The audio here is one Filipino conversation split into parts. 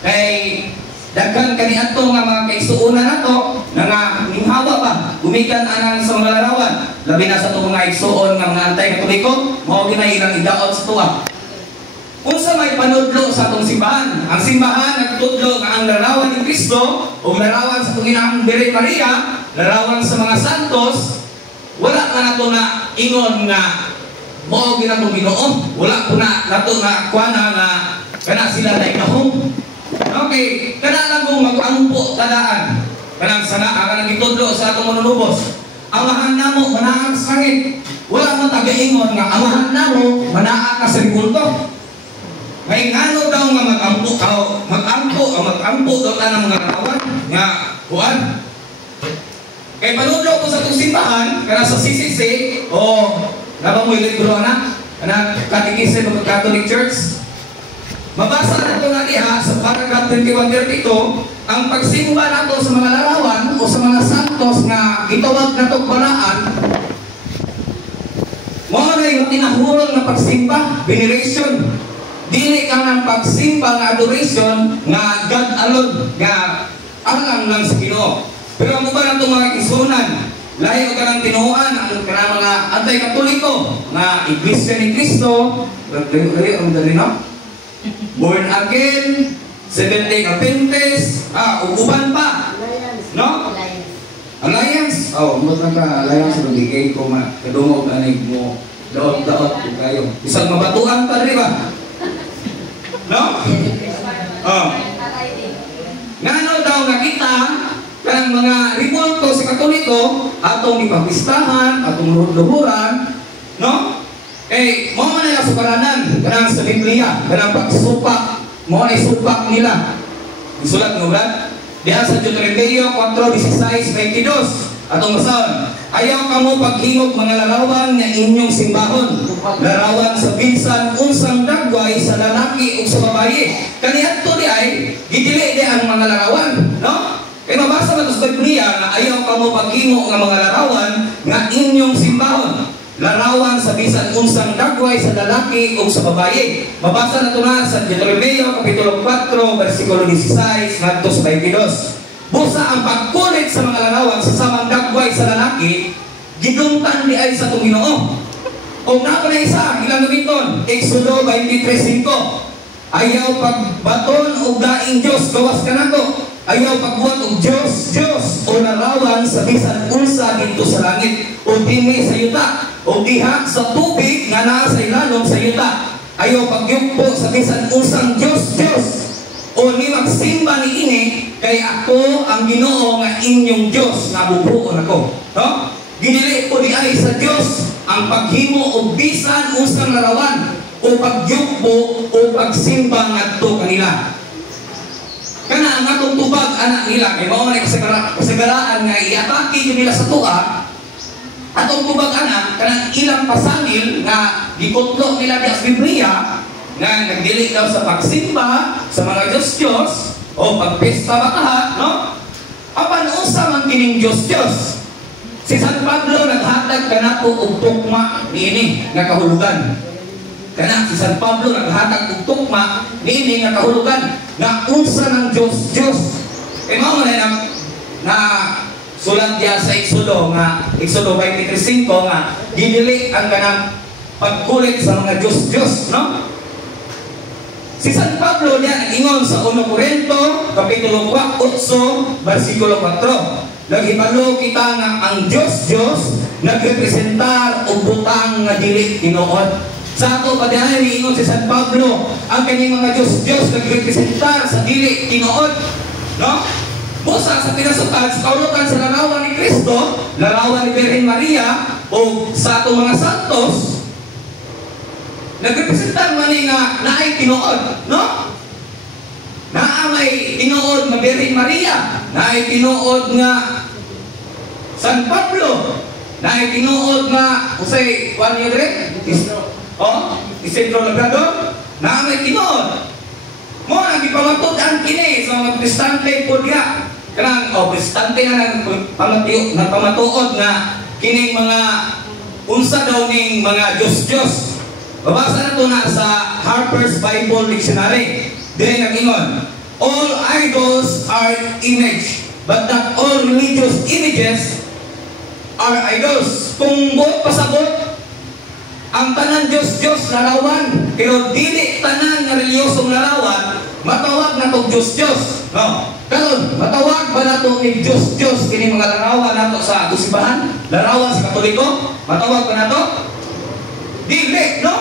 Kay daghan kaniadto nga mga kaigsuonan nato nga ginghawa pa gumikan anang sa mga larawan labi na sa itong mga igsuon nga mga antay-katoliko mao ginay ilang idaot sa tuwa. Unsa may panudlo sa atong simbahan? Ang simbahan nagtudlo nga ang larawan ni Kristo o larawan sa Panginoong Birhen Maria, larawan sa mga santos, wala na nato na ingon nga mao ginatong Ginoo, wala po na nato na kuana nga kana sila na inahong. Okay, kana lang kung mag-ampo tadaan. Kanang sana kanang gitudlo sa atong manunubos. Amahan namo manaak sa langit. Wala mo taga-ingon nga amahan namo manaak ka sa kulto. May ngano daw nga mag-ampo daw ta ng mga larawan nga kuan. Kay panudlo ko sa itong simbahan kana sa CCC o naba mo libro na kana Catechism of the Catholic Church. Mabasa nato na diha sa paragraph 21-32 ang pagsimba nato sa mga larawan o sa mga santos nga gitawag natong banaan mao na yung tinahurong na pagsimba, veneration. Dili ka ng pagsimba nga adoration nga God alone nga alang lang sa Ginoo. Pero ang uban natong mga isunan lahi ka ng tinuuan ang kanang mga antay-katoliko nga Iglesia ni Cristo, ang dali na born again, Seventh-day Adventist, uban pa. No? Alliance. Oh, mo ka alliance ng digay ko kadungog anig mo daot-daot kayo. Isang mabatuan pa rin ba? No? Oh. Ngano daw nakita kanang mga ribulto sa Katoliko atong ipapistahan, atong luhur-luhuran, no? Mo na yung sukaranan kanang sa Biblia, kanang pagsupak, mo na supak nila. Isulat mo ba? Diyan sa Deuteronomio 4:16-22 atong masaon. Ayaw kamo paghingog mga larawan nga inyong simbahon. Larawan sa pinsan unsang dagway sa lalaki ug sa babaye. Kaniadto di ay gidili di ang mga larawan, no? Kay mabasa nato sa Biblia nga ayaw kamo paghingog nga mga larawan nga inyong simbahon. Larawan sa bisan unsang dagway sa lalaki o sa babaye. Mabasa na ito na sa Deuteronomio Kapitulo 4, versikulo 16 ngadto sa 22. Busa ang pagkulit sa mga larawan sa samang dagway sa lalaki, gidungtan di ay sa itong Ginoo. O na pa na isa, ilang gamiton? Exodo 23:5. Ayaw pagbaton o daing Diyos, gawas ka na to. Ayaw pagbuhat og Diyos o larawan sa bisan unsa dito sa langit o dinhi sa yuta o diha sa tubig nga naa sa ilalom sa yuta. Ayaw pagyugpo sa bisan unsang Diyos o ni magsimba ni ini kay ako ang Ginoo nga inyong Diyos nga bubuon ako. No? Ginili ko di ay sa Diyos ang paghimo og bisan unsang larawan o pagyugpo o pagsimba ngadto kanila. Kana ang atong tubag anak nila kay mao man kasagaraan nga iatake yun nila sa tuwa. Atong tubag anak kanang ilang pasangil nga gikutlo nila sa Biblia nga nagdili daw sa pagsimba sa mga Diyos o pagpesta bakaha, no? Apan unsa man kining Diyos? Si San Pablo naghatag kanato og tukma niini nga kahulugan. Kana si San Pablo naghatag og tukma niini nga kahulugan nga unsa ng Diyos. Mao man na sulat diya sa Exodo nga Exodo 23:5 nga ginili ang kanang pagkulit sa mga Diyos, no? Si San Pablo diya nag-ingon sa 1 Corinto Kapitulo 8, versikulo 4. Naghibalo kita nga ang Diyos nagrepresentar og butang nga dili tinuod. Sa ato padayon niingon si San Pablo, ang kanyang mga Diyos nagrepresentar sa dili tinuod, no? Busa sa pinasukan sa kaulutan sa larawan ni Kristo, larawan ni Birhen Maria o sa atong mga santos, nagrepresentar man nga naay tinuod, no? Naamay tinuod nga Birhen Maria, naay tinuod nga San Pablo, naay tinuod nga usay kuan yo dire? Isidro Labrador, naamay tinuod. Mo ang gipamatud-an kini sa mga Protestante po diha. Kanang Protestante na pamatuod nga kining mga unsa daw ning mga Diyos. Babasa na to na sa Harper's Bible Dictionary. Dire nag-ingon, all are image, but not all religious images are idols. Kung buot pasabot, ang tanan Diyos-Diyos larawan, pero dili tanan nga reliyosong larawan, matawag na to Diyos-Diyos. No? Karon, matawag ba na to ni Diyos-Diyos kini mga larawan nato sa simbahan? Larawan sa Katoliko? Matawag ba na to? Dili, no?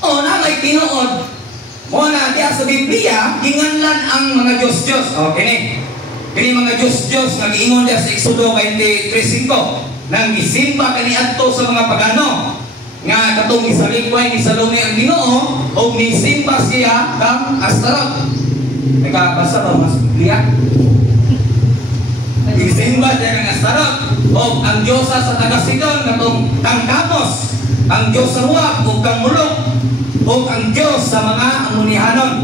O na may tinuod. Mo na diya sa Biblia, ginganlan ang mga Diyos-Diyos. O, kini mga Diyos-Diyos nga giingon diya sa Exodo 23:5 nang gisimba kaniadto sa mga pagano nga katong gisalipway ni Salome ang Ginoo o gisimba siya kang Astarot. Nakabasa ba mas Biblia? Gisimba siya kang Astarot o ang Diyosa sa taga-Sidon katong kang Kamos, ang Diyos sa Huwag o kang Mulok o ang Diyos sa mga Amunihanon.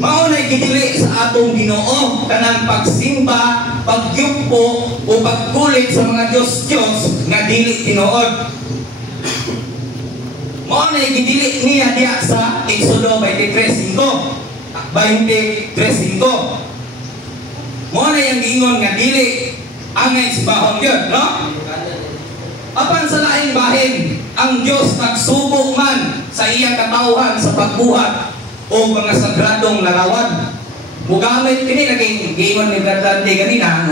Maunay gidili sa atong Ginoo kanang pagsimba, pagyupo o pagkulit sa mga Diyos-Diyos nga dili tinuod. Maunay gidili niya diya sa Exodo 23:5. Maunay ang giingon nga dili angay sibahon gyud, no? Apan sa laing bahin, ang Diyos nagsubo man sa iyang katawhan sa pagbuhat o mga sagradong larawan. Mugamit kini naging giingon ni Brother Dante kanina